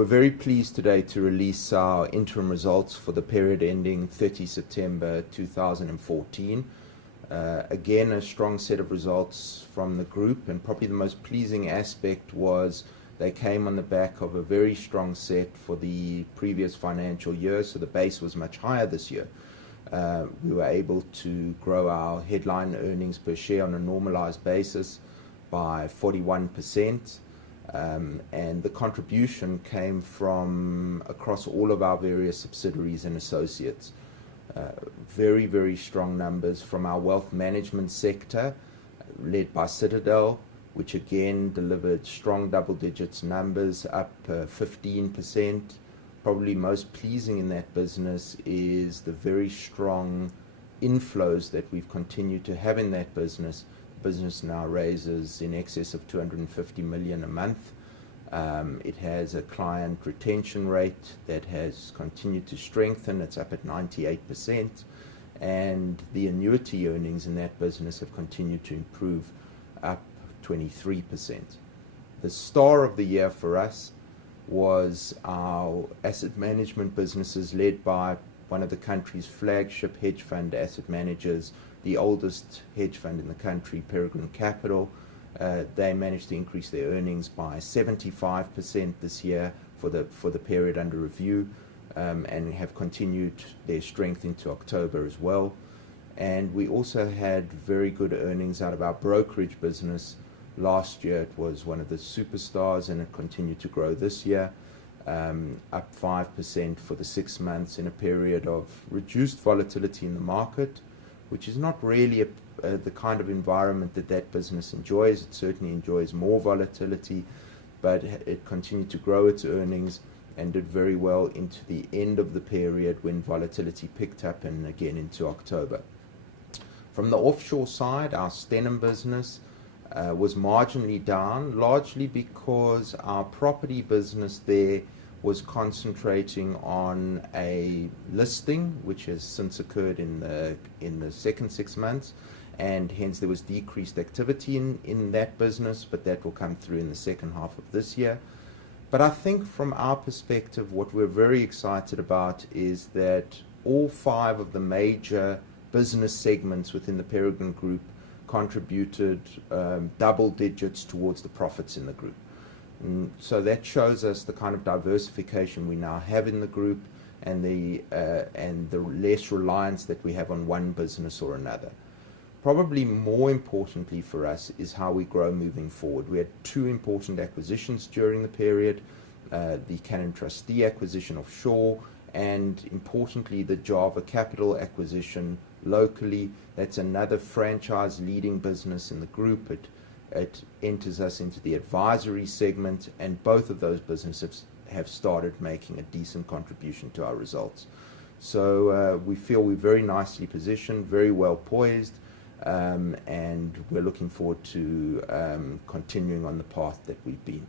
we're very pleased today to release our interim results for the period ending 30 September 2014. Again, a strong set of results from the group, and probably the most pleasing aspect was they came on the back of a very strong set for the previous financial year, so the base was much higher this year. We were able to grow our headline earnings per share on a normalized basis by 41%. And the contribution came from across all of our various subsidiaries and associates. Very, very strong numbers from our wealth management sector, led by Citadel, which again delivered strong double digits numbers, up 15%. Probably most pleasing in that business is the very strong inflows that we've continued to have in that business. Business now raises in excess of 250 million a month. It has a client retention rate that has continued to strengthen. It's up at 98%, and the annuity earnings in that business have continued to improve, up 23%. The star of the year for us was our asset management businesses, led by one of the country's flagship hedge fund asset managers, the oldest hedge fund in the country, Peregrine Capital. They managed to increase their earnings by 75% this year for the period under review, and have continued their strength into October as well. And we also had very good earnings out of our brokerage business. Last year it was one of the superstars, and it continued to grow this year, up 5% for the 6 months in a period of reduced volatility in the market, which is not really the kind of environment that business enjoys. It certainly enjoys more volatility, but it continued to grow its earnings and did very well into the end of the period when volatility picked up, and again into October. From the offshore side, our Stenham business was marginally down, largely because our property business there was concentrating on a listing which has since occurred in the second 6 months, and hence there was decreased activity in that business, but that will come through in the second half of this year. But I think from our perspective, what we're very excited about is that all 5 of the major business segments within the Peregrine Group contributed double digits towards the profits in the group. So that shows us the kind of diversification we now have in the group, and the less reliance that we have on one business or another. Probably more importantly for us is how we grow moving forward. We had 2 important acquisitions during the period, the Cannon Trustee acquisition offshore, and importantly the Java Capital acquisition locally. That's another franchise leading business in the group. It enters us into the advisory segment, and both of those businesses have started making a decent contribution to our results. So we feel we're very nicely positioned, very well poised, and we're looking forward to continuing on the path that we've been.